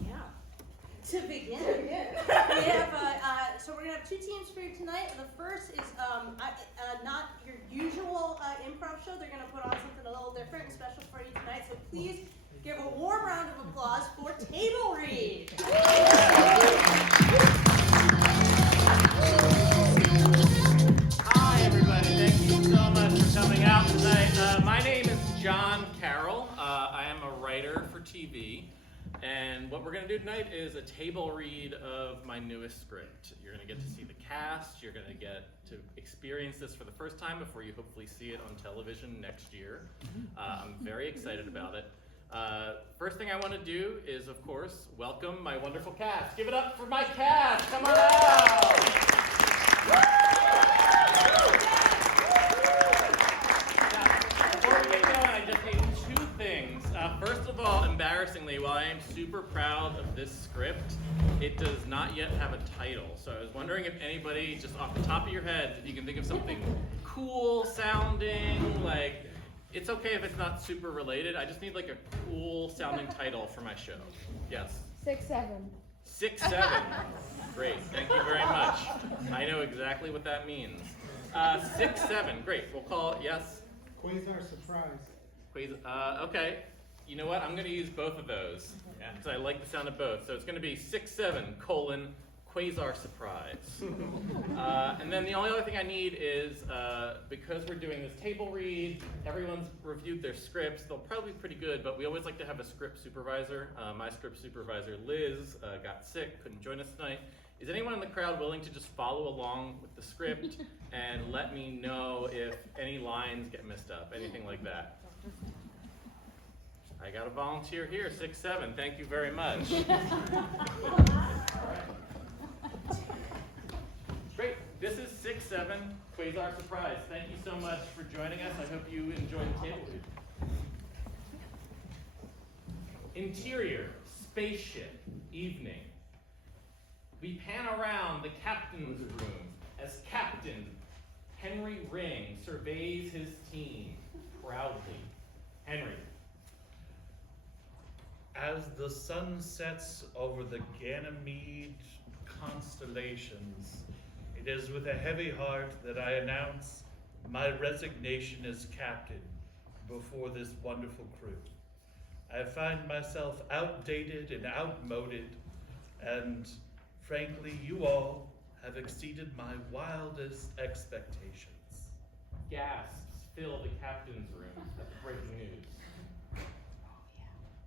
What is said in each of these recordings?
Yeah. To begin, so we're gonna have two teams for you tonight. The first is not your usual improv show. They're gonna put on something a little different and special for you tonight. So please give a warm round of applause for Table Read. Hi everybody, thank you so much for coming out tonight. My name is John Carroll. I am a writer for TV. And what we're going to do tonight is a table read of my newest script. You're going to get to see the cast. You're going to get to experience this for the first time before you hopefully see it on television next year. I'm very excited about it. First thing I want to do is, of course, welcome my wonderful cast. Give it up for my cast. Come on out. Before we get going, I just need two things. First of all, embarrassingly, while I am super proud of this script, it does not yet have a title. So I was wondering if anybody, just off the top of your head, if you can think of something cool sounding, like, it's okay if it's not super related. I just need like a cool sounding title for my show. Yes? 6-7. 6-7. Great, thank you very much. I know exactly what that means. 6-7, great. We'll call it, yes? Quasar Surprise. Okay. You know what? I'm going to use both of those. So I like the sound of both. So it's going to be 6-7, Quasar Surprise. And then the only other thing I need is, because we're doing this table read, everyone's reviewed their scripts. They'll probably be pretty good, but we always like to have a script supervisor. My script supervisor, Liz, got sick, couldn't join us tonight. Is anyone in the crowd willing to just follow along with the script and let me know if any lines get messed up, anything like that? I got a volunteer here, 6-7. Thank you very much. Great. This is 6-7, Quasar Surprise. Thank you so much for joining us. I hope you enjoy the table read. Interior, spaceship, evening. We pan around the captain's room as Captain Henry Ring surveys his team proudly. Henry. As the sun sets over the Ganymede constellations, it is with a heavy heart that I announce my resignation as captain before this wonderful crew. I find myself outdated and outmoded, and frankly, you all have exceeded my wildest expectations. Gasps fill the captain's room at the breaking news.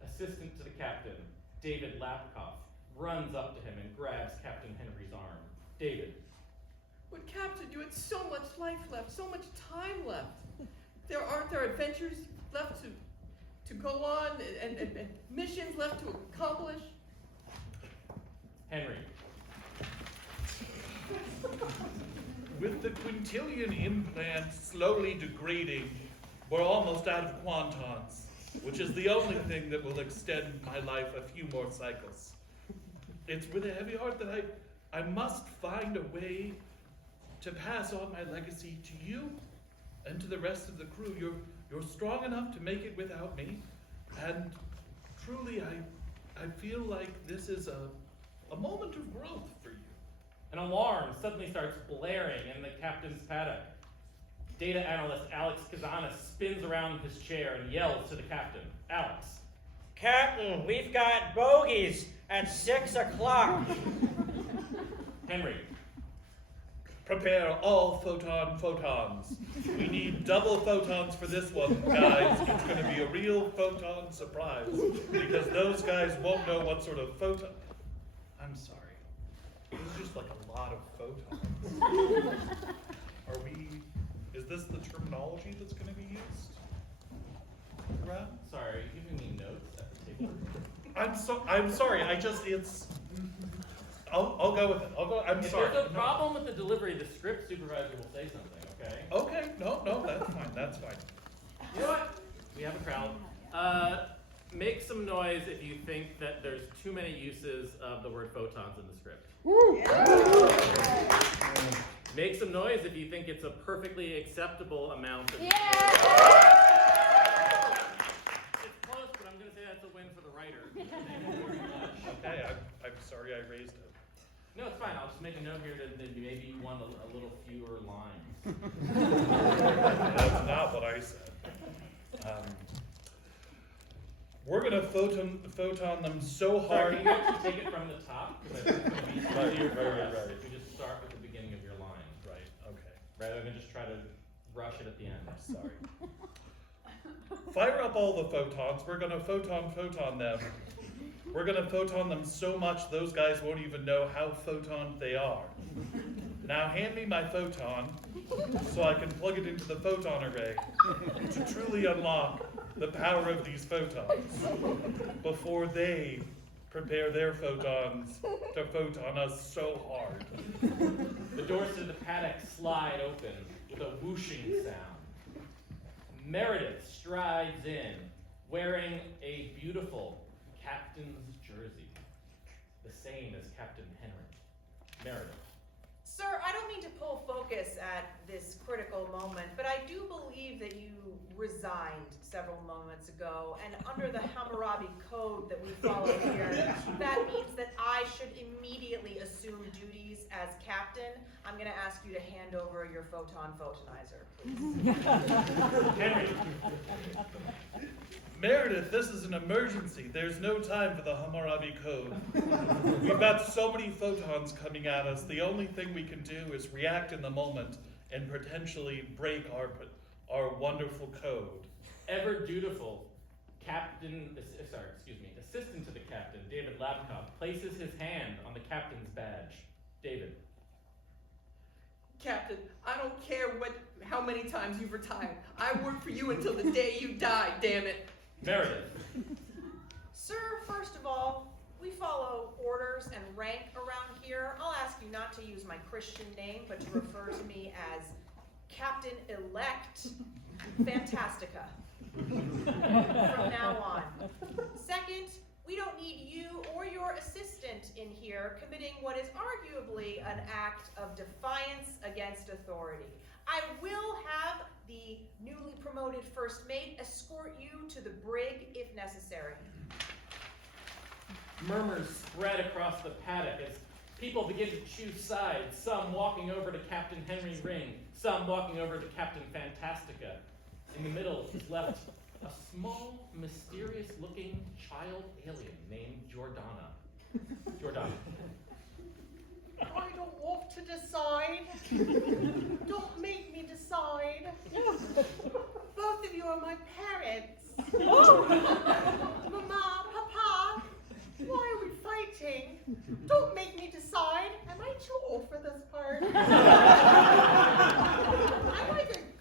Assistant to the captain, David Lapkoff, runs up to him and grabs Captain Henry's arm. David. But Captain, you had so much life left, so much time left. Aren't there adventures left to go on and missions left to accomplish? Henry. With the quintillion implant slowly degrading, we're almost out of quantons, which is the only thing that will extend my life a few more cycles. It's with a heavy heart that I must find a way to pass on my legacy to you and to the rest of the crew. You're strong enough to make it without me, and truly I feel like this is a moment of growth for you. An alarm suddenly starts blaring in the captain's paddock. Data analyst Alex Kazanis spins around his chair and yells to the captain. Alex. Captain, we've got bogeys at 6 o'clock. Henry. Prepare all photons. We need double photons for this one, guys. It's going to be a real photon surprise because those guys won't know what sort of photon. I'm sorry. It was just like a lot of photons. Is this the terminology that's going to be used? Right? Sorry, are you giving me notes at the table? I'm sorry. I'll go with it. I'm sorry. If there's a problem with the delivery, the script supervisor will say something, okay? Okay. No, that's fine. You know what? We have a crowd. Make some noise if you think that there's too many uses of the word photons in the script. Make some noise if you think it's a perfectly acceptable amount of It's close, but I'm going to say that's a win for the writer. note here that maybe you want a little fewer lines. That's not what I said. We're gonna photon them so Sorry, hard. can you actually take it from the top? Because I think it would be easier for us Right. if we just start with the beginning of your line, Right, okay, rather than just try to rush it at the end. sorry. Fire up all the photons, we're gonna photon them. We're gonna photon them so much those guys won't even know how photoned they are. Now hand me my photon so I can plug it into the photon array to truly unlock the power of these photons before they prepare their photons to photon us so hard. The doors to the paddock slide open with a whooshing sound. Meredith strides in, wearing a beautiful captain's jersey, the same as Captain Henry. Meredith. Sir, I don't mean to pull focus at this critical moment, but I do believe that you resigned several moments ago, and under the Hammurabi code that we follow here, that means that I should immediately assume duties as captain. I'm gonna ask you to hand over your photonizer, please. Henry. Meredith, this is an emergency. There's no time for the Hammurabi Code. We've got so many photons coming at us. The only thing we can do is react in the moment and potentially break our wonderful code. Ever dutiful assistant to the captain, David Laptop, places his hand on the captain's badge. David. Captain, I don't care how many times you've retired. I work for you until the day you die, damn it. Meredith. Sir, first of all, we follow orders and rank around here. I'll ask you not to use my Christian name, but to refer to me as Captain-elect Fantastica from now on. Second, we don't need you or your assistant in here committing what is arguably an act of defiance against authority. I will have the newly promoted first mate escort you to the brig if necessary. Murmurs spread across the paddock as people begin to choose sides, some walking over to Captain Henry Ring, some walking over to Captain Fantastica. In the middle is left a small, mysterious-looking child alien named Jordana. Jordana. I don't want to decide. Don't make me decide. Both of you are my parents. Mama, Papa, why are we fighting? Don't make me decide. Am I too old for this part?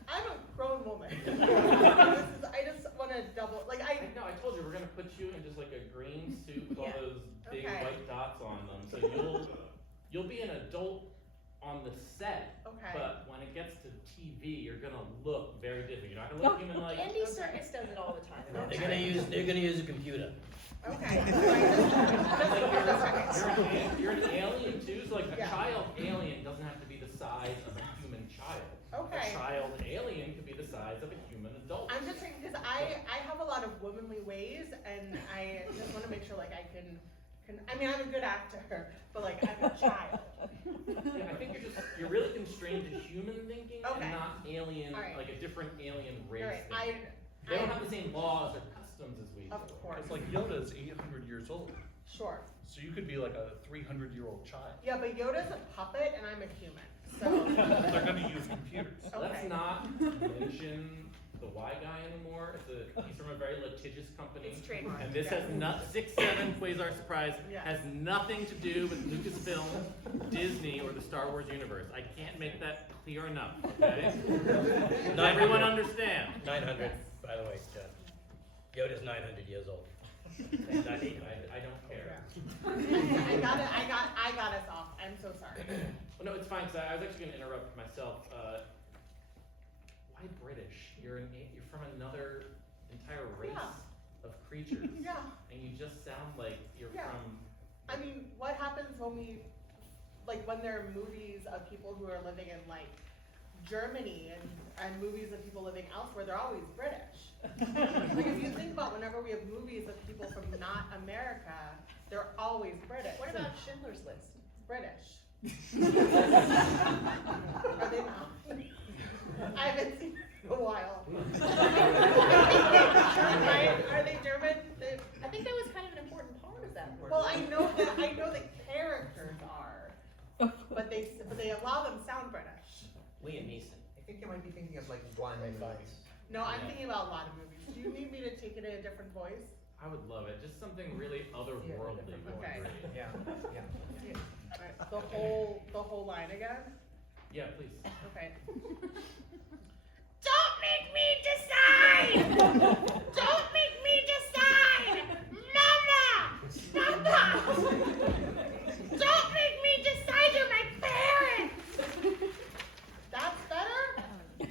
I'm a grown woman. I just want to double, No, I told you we're gonna put you in just like a green suit with all Yeah. those big Okay. white dots on them, so you'll be an adult on the set. Okay. But when it gets to TV, you're gonna look very different. You're not gonna look human like. Andy Serkis does it all the time. They're gonna use a computer. Okay. You're an alien too, so like a Yeah. child alien doesn't have to be the size of a human child. Okay. A child alien could be the size of a human adult. I'm just saying, because I have a lot of womanly ways, and I just want to make sure, I can, I mean, I'm a good actor, but, I'm a child. Yeah, I think you're really constrained to human thinking Okay. and not alien, All right. like a different alien race You're right. thinking. They don't have the same laws or customs as we do. Of course. It's like Yoda's 800 years old, Sure. so you could be like a 300-year-old child. Yeah, but Yoda's a puppet, and I'm a human, so. They're gonna use computers. Let's Okay. not mention the Y guy anymore. He's from a very litigious company. It's trademarked. And this Yeah. has not 6-7 Quasar Surprise Yeah. has nothing to do with Lucasfilm, Disney, or the Star Wars universe. I can't make that clear enough. Okay? Does everyone understand? 900, by the way, Jeff. Yoda's 900 years old. Not 800. I don't care. I got us off. I'm so sorry. Well, no, it's fine. Cause I was actually going to interrupt myself. Why British? You're from another entire race Yeah. of creatures, Yeah. and you just sound like you're Yeah. from. I mean, what happens when when there are movies of people who are living in, Germany and movies of people living elsewhere, they're always British. If you think about whenever we have movies of people from not America, they're always British. What about Schindler's List? British? Are they not? I haven't seen it in a while. Are they German? I think that was kind of an important part of that word. Well, I know the characters are, but they allow them to sound British. Liam Neeson. I think you might be thinking of like one Ray movie. Fiennes. No, I'm thinking about a lot of movies. Do you need me to take it in a different voice? I would love it. Just something really otherworldly would be Okay. great. Yeah, yeah. Alright, the whole line again? Yeah, please. Okay. Don't make me decide! Don't make me decide! Mama! Mama! Don't make me decide, you're my parents! That's better?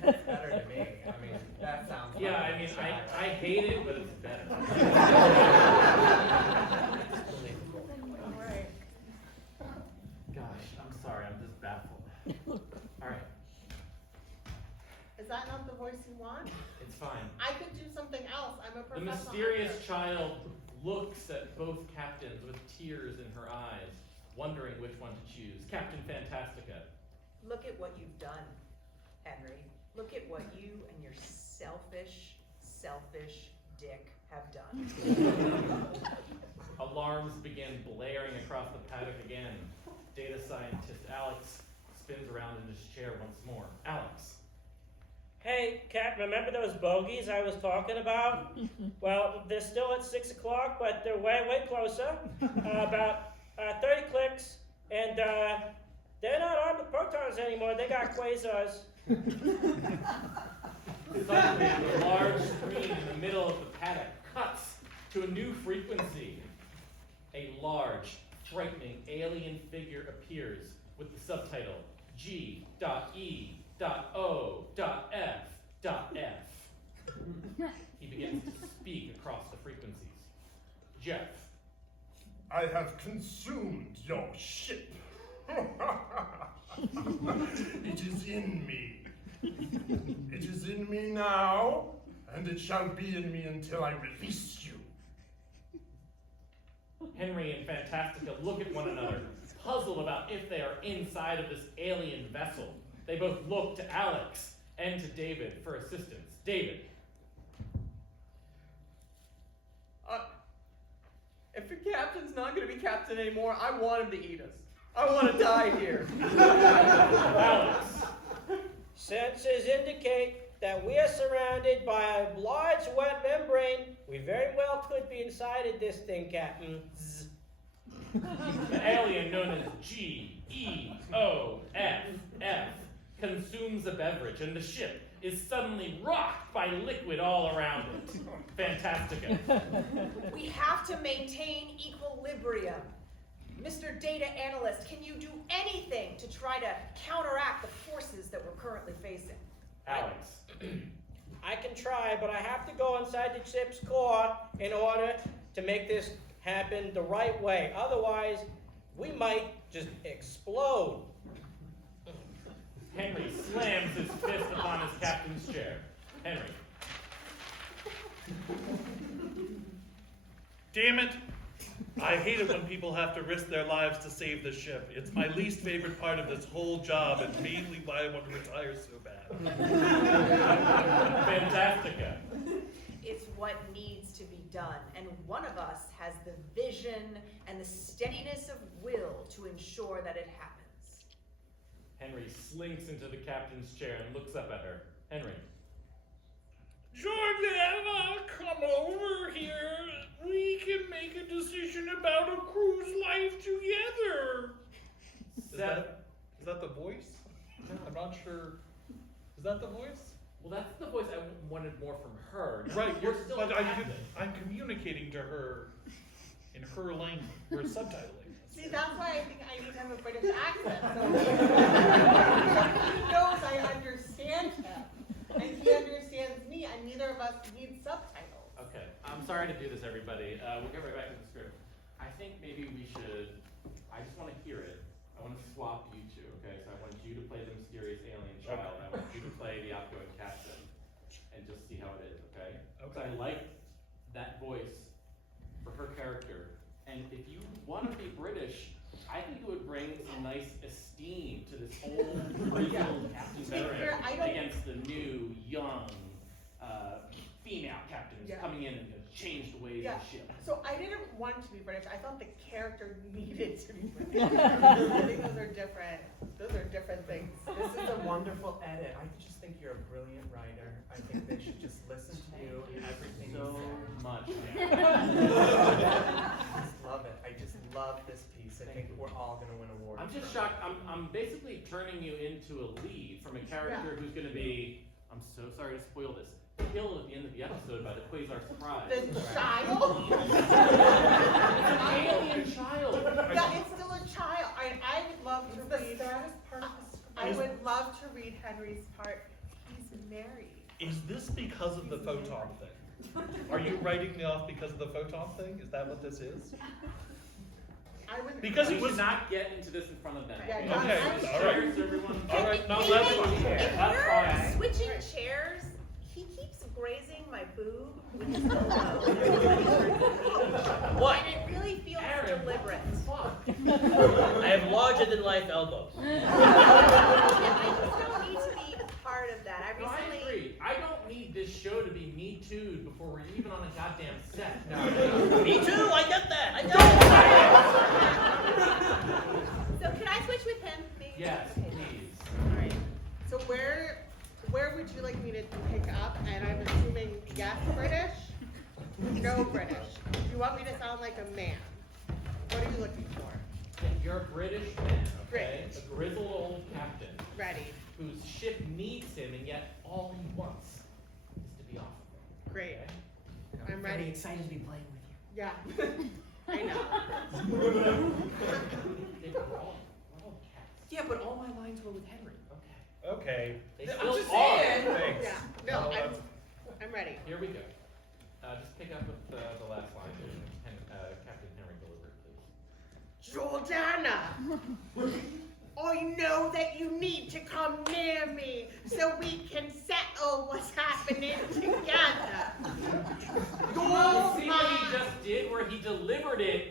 That's better to me. I mean, that sounds. Yeah, like I mean, a I child. hate it, but it's better. Alright. Gosh, I'm sorry, I'm just baffled. Alright, Is that not the voice you want? it's fine. I could do something else. I'm a The professional mysterious actor. child looks at both captains with tears in her eyes, wondering which one to choose. Captain Fantastica. Look at what you've done, Henry. Look at what you and your selfish dick have done. Alarms begin blaring across the paddock again. Data scientist Alex spins around in his chair once more. Alex. Hey, Cap, remember those bogeys I was talking about? Well, they're still at 6 o'clock, but they're way closer. About 30 clicks, and they're not armed with protons anymore. They got quasars. Suddenly, the large screen in the middle of the paddock cuts to a new frequency. A large, frightening alien figure appears with the subtitle G.E.O.F.F. He begins to speak across the frequencies. Jeff. I have consumed your ship. It is in me. It is in me now, and it shall be in me until I release you. Henry and Fantastica look at one another, puzzled about if they are inside of this alien vessel. They both look to Alex and to David for assistance. David. If the captain's not gonna be captain anymore, I want him to eat us. I want to die here. Alex. Sensors indicate that we are surrounded by a large wet membrane. We very well could be inside of this thing, Captain. Zzz. The alien known as G.E.O.F.F. consumes a beverage, and the ship is suddenly rocked by liquid all around it. Fantastica. We have to maintain equilibrium. Mr. Data Analyst, can you do anything to try to counteract the forces that we're currently facing? Alex. I can try, but I have to go inside the ship's core in order to make this happen the right way. Otherwise, we might just explode. Henry slams his fist upon his captain's chair. Henry. Damn it! I hate it when people have to risk their lives to save the ship. It's my least favorite part of this whole job, and mainly why I want to retire so bad. Fantastica. It's what needs to be done, and one of us has the vision and the steadiness of will to ensure that it happens. Henry slinks into the captain's chair and looks up at her. Henry. Georgiana, come over here. We can make a decision about a cruise life together. Is that the voice? I'm not sure. Is that the voice? Well, that's the voice I wanted more from her. Right, You're still but captain. I'm communicating to her in her language. We're subtitling. See, that's why I think I need to have a British accent. So he knows I understand him, and he understands me, and neither of us need subtitles. Okay, I'm sorry to do this, everybody. We'll get right back to the script. I think maybe we should. I just want to hear it. I want to swap you two. Okay, so I want you to play the mysterious alien child. I want you to play the outgoing captain, and just see how it is. Okay. So I like that voice for her character, and if you want to be British, I think it would bring some nice aesthetic old, grizzled captain veteran fair, I don't- against the new, young, female captain who's Yeah. coming in and gonna change the ways Yeah. of the ship. So I didn't want to be British. I thought the character needed to be British. I think those are different. Those are different things. This is a wonderful edit. I just think you're a brilliant writer. I think they should just listen to you and everything So you say. much. I just love it. I just love this piece. I think we're all gonna win awards. I'm just from it. shocked. I'm basically turning you into a lead from a character who's gonna be, I'm so sorry to spoil this, killed at the end of the episode by the Quasar surprise. The child? It's an alien child. Yeah, it's still a child. I would love to It's the read. saddest part of the I story. would love to read Henry's part. He's married. Is this because of the photon thing? Are you writing me off because of the photon thing? Is that what this is? I would. Because We it should was. not get into this in front of them. Yeah, Okay, Just all right. cheers, everyone. All right, now If let's. if That's we're fine. switching chairs, he keeps grazing my boob with his elbow. What? And it really feels Aaron, deliberate. Fuck. I have larger than life elbows. I just don't need to be part of that. I No, I recently. agree. I don't need this show to be Me Too'd before we're even on a goddamn set. Me too, I get that. I get So can I switch with him? Maybe? Yes, Okay. please. All right. So where would you like me to pick up? And I'm assuming yes, British. No British. Do you want me to sound like a man? What are you looking for? You're a British man, okay? Great. A grizzled old captain Ready. whose ship needs him, and yet all he wants is to be off of it. Great. Okay? I'm ready. excited to be playing with you. Yeah. I know. We're all cats. Yeah, but all my lines were with Henry. Okay. Okay. They I'm still just are. saying. Thanks. Yeah. No, No, I'm ready. Here we go. Just pick up with the last line Captain Henry delivered, please. Jordana, I know that you need to come near me so we can settle what's happening together. You see what he just did, where he delivered it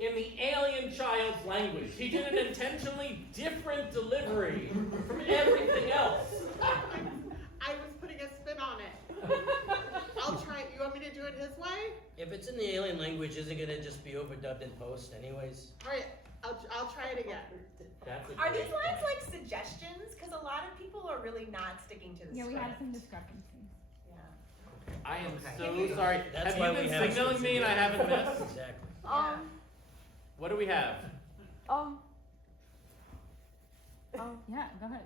in the alien child's language. He did an intentionally different delivery from everything else. I was putting a spin on it. I'll try it. You want me to do it his way? If it's in the alien language, is it gonna just be overdubbed in post anyways? All right. I'll try it again. That's a Are great these lines point. like suggestions? Because a lot of people are really not sticking to the Yeah, we script. had some discrepancies. Yeah. I am Okay. so sorry. That's Have why you we been have signaling me and I haven't missed? Exactly. What do we have? Yeah, go ahead.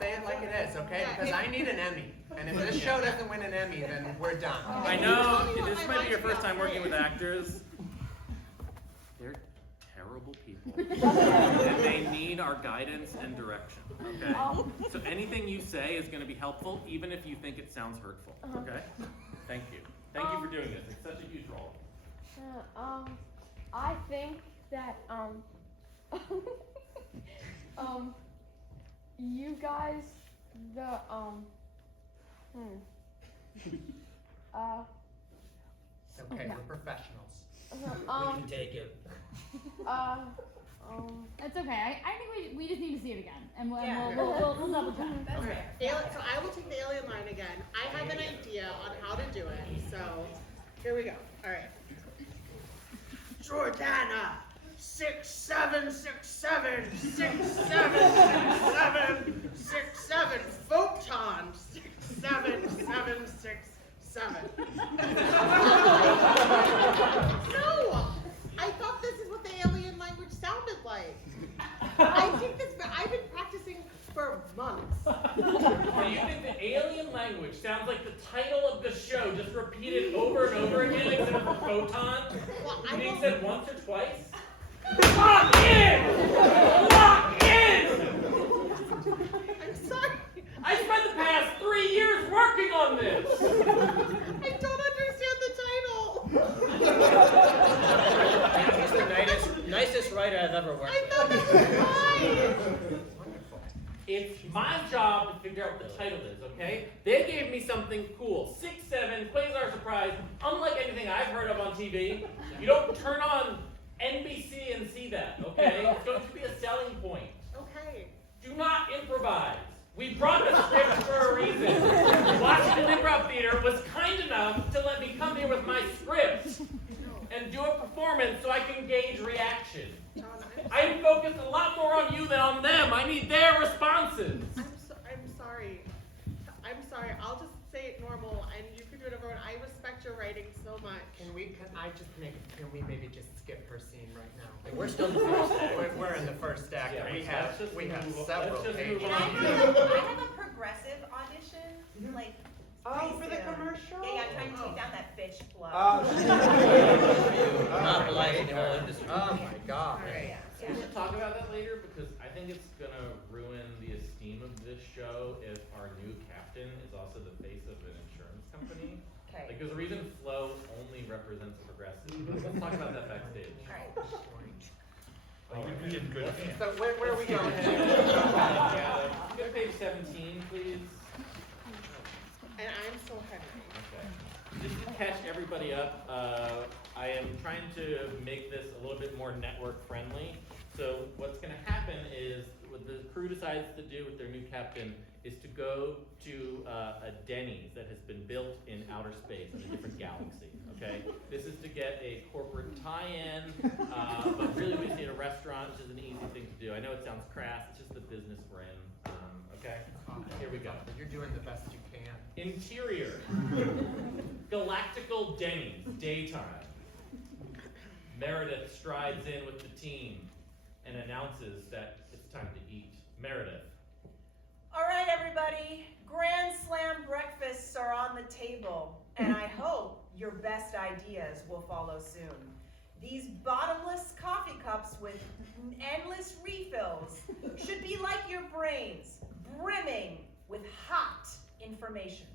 Say it like it is, okay? Yeah, Because I need an Emmy. And if this show doesn't win an Emmy, then we're done. I Tell know me what this my might be your lines first time are. working with actors. They're terrible people. And they need our guidance and direction, okay? So anything you say is gonna be helpful, even if you think it sounds hurtful, okay? Thank you. Thank you for doing this. It's such a huge role. I think that, you guys, It's okay, we're professionals. We can take it. It's okay. I think we just need to see it again, and we'll Yeah. we'll double check. That's fair. So I will take the alien line again. I have an idea on how to do it. So here we go. All right. Jordana, 6767 6767 67 photon 67767. No, I thought this is what the alien language sounded like. I think this. I've been practicing for months. So you think the alien language sounds like the title of the show, just repeated over and over again, except for photon? Well, I Being don't. said once or twice? Lock in! Lock in! I'm sorry. I spent the past 3 years working on this! I don't understand the title. He's the nicest writer I've ever worked I with. thought that was fine. It's my job to figure out what the title is, okay? They gave me something cool. 6-7, Quasar Surprise, unlike anything I've heard of on TV. You don't turn on NBC and see that, okay? It's going to be a selling point. Okay. Do not improvise. We brought the script for a reason. Washington Improv Theater was kind enough to let me come here with my script and do a performance so I can gauge reaction. John, I am focused a lot more on you than on them. I need their responses. I'm sorry. I'm sorry. I'll just say it normal, and you can do it everyone. I respect your writing so much. Can we maybe just skip her scene right now? We're still in the first act. We're in the first act. Yeah, We let's just have move on. several Let's just pages. move And I have a progressive audition, like. Oh, pretty for the soon. commercial? Yeah, I'm trying to take down that bitch flow. Monopolizing the whole industry. Oh my God. Yeah. We should talk about that later because I think it's gonna ruin the esteem of this show if our new captain is also the face of an insurance company. Okay. Like, there's a reason Flo only represents the progressive. Let's talk about that backstage. Alright. We'd be in good hands. So where are we going? Yeah, go to page 17, please. And I'm so hungry. Okay. Just to catch everybody up, I am trying to make this a little bit more network friendly. So what's going to happen is what the crew decides to do with their new captain is to go to a Denny's that has been built in outer space in a different galaxy. Okay, this is to get a corporate tie-in, but really we just need a restaurant, which is an easy thing to do. I know it sounds crass; it's just the business we're in. Okay, here we go. You're doing the best you can. Interior. Galactical Denny's, daytime. Meredith strides in with the team and announces that it's time to eat. Meredith. All right, everybody. Grand Slam breakfasts are on the table, and I hope your best ideas will follow soon. These bottomless coffee cups with endless refills should be like your brains, brimming with hot information.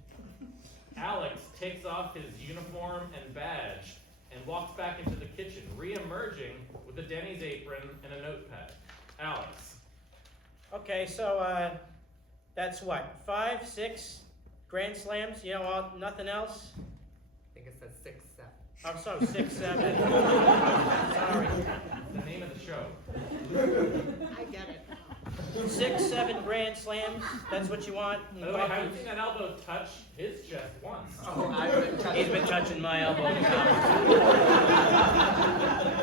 Alex takes off his uniform and badge and walks back into the kitchen, re-emerging with a Denny's apron and a notepad. Alex. Okay, so that's what, 5, 6 Grand Slams? You know, nothing else? I think it says 6, 7. I'm sorry, 6, 7. Sorry. The name of the show. I get it. 6, 7 Grand Slams. That's what you want? By the way, I haven't seen that elbow touch his chest once. Oh, I've been touching. He's been touching my elbow.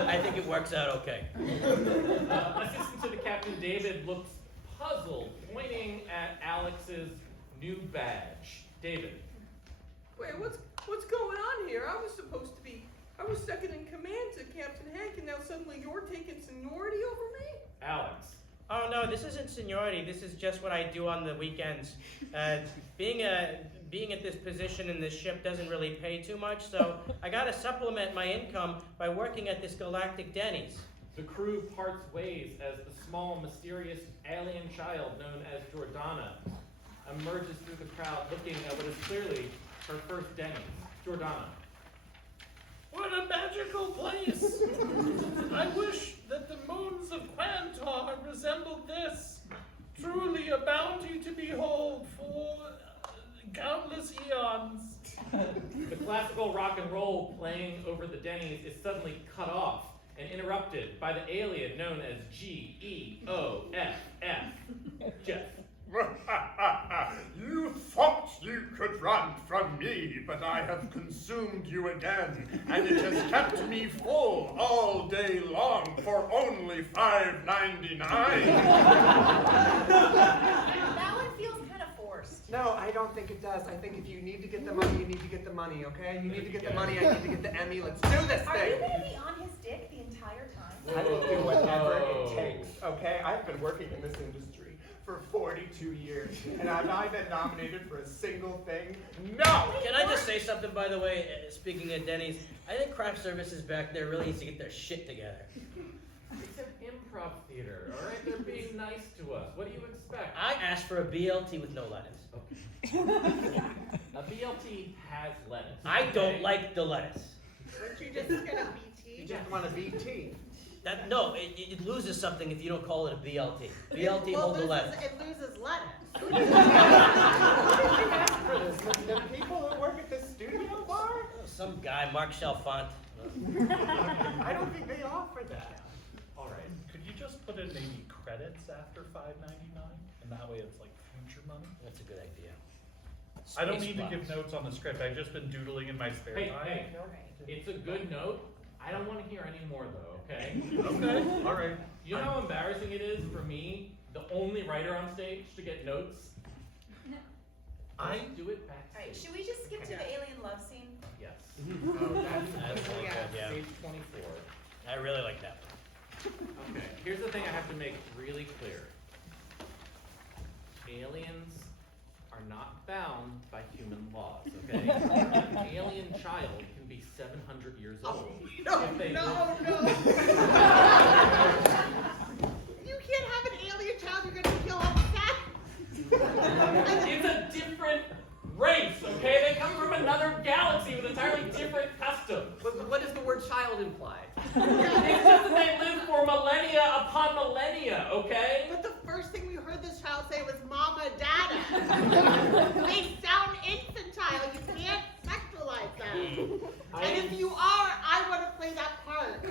I think it works out okay. Assistant to the captain, David, looks puzzled, pointing at Alex's new badge. David. Wait, what's going on here? I was second in command to Captain Hank, and now suddenly you're taking seniority over me? Alex. Oh no, this isn't seniority. This is just what I do on the weekends. Being at this position in this ship doesn't really pay too much, so I gotta supplement my income by working at this galactic Denny's. The crew parts ways as the small, mysterious alien child known as Jordana emerges through the crowd looking at what is clearly her first Denny's. Jordana. What a magical place! I wish that the moons of Quantar resembled this. Truly a bounty to behold for countless eons. The classical rock and roll playing over the Denny's is suddenly cut off and interrupted by the alien known as G-E-O-F-F. Jeff. You thought you could run from me, but I have consumed you again, and it has kept me full all day long for only $5.99. That one feels kind of forced. No, I don't think it does. I think if you need to get the money, you need to get the money, okay? You need to get the money, I need to get the Emmy. Let's do this Are you thing! going to be on his dick the entire time? I will do whatever it takes, okay? I've been working in this industry for 42 years, and have I been nominated for a single thing? No! Can I just say something, by the way, speaking of Denny's? I think craft services back there really needs to get their shit together. It's an improv theater, all right? They're being nice to us. What do you expect? I asked for a BLT with no lettuce. Okay. A BLT has lettuce. I don't like the lettuce. Weren't you just gonna BT? You just want a BT. No, it loses something if you don't call it a BLT. BLT hold the lettuce. It loses lettuce. Who did you ask for this? The people who work at the studio bar? Some guy, Mark Chalfant. I don't think they offer that. All right, could you just put in maybe credits after $5.99, and that way it's like future money? That's a good idea. I don't Space need to box. give notes on the script. I've just been doodling in my spare Hey, time. hey, it's a good note. I don't want to hear any more though, okay? Okay, all right. You know how embarrassing it is for me, the only writer on stage, to get notes? I do it backstage. Alright, should we just skip to the alien love scene? Yes. That's really good, yeah. Page 24. I really like that. Okay, here's the thing I have to make really clear. Aliens are not bound by human laws, okay? An alien child can be 700 years old. if they live- You can't have an alien child, you're gonna kill all the It's a different race, okay? They come from another galaxy with entirely different customs. What does the word child imply? It's just that they live for millennia upon millennia, okay? But the first thing we heard this child say was mama, dada. They sound infantile. You can't sexualize them. And if you are, I want to play that part.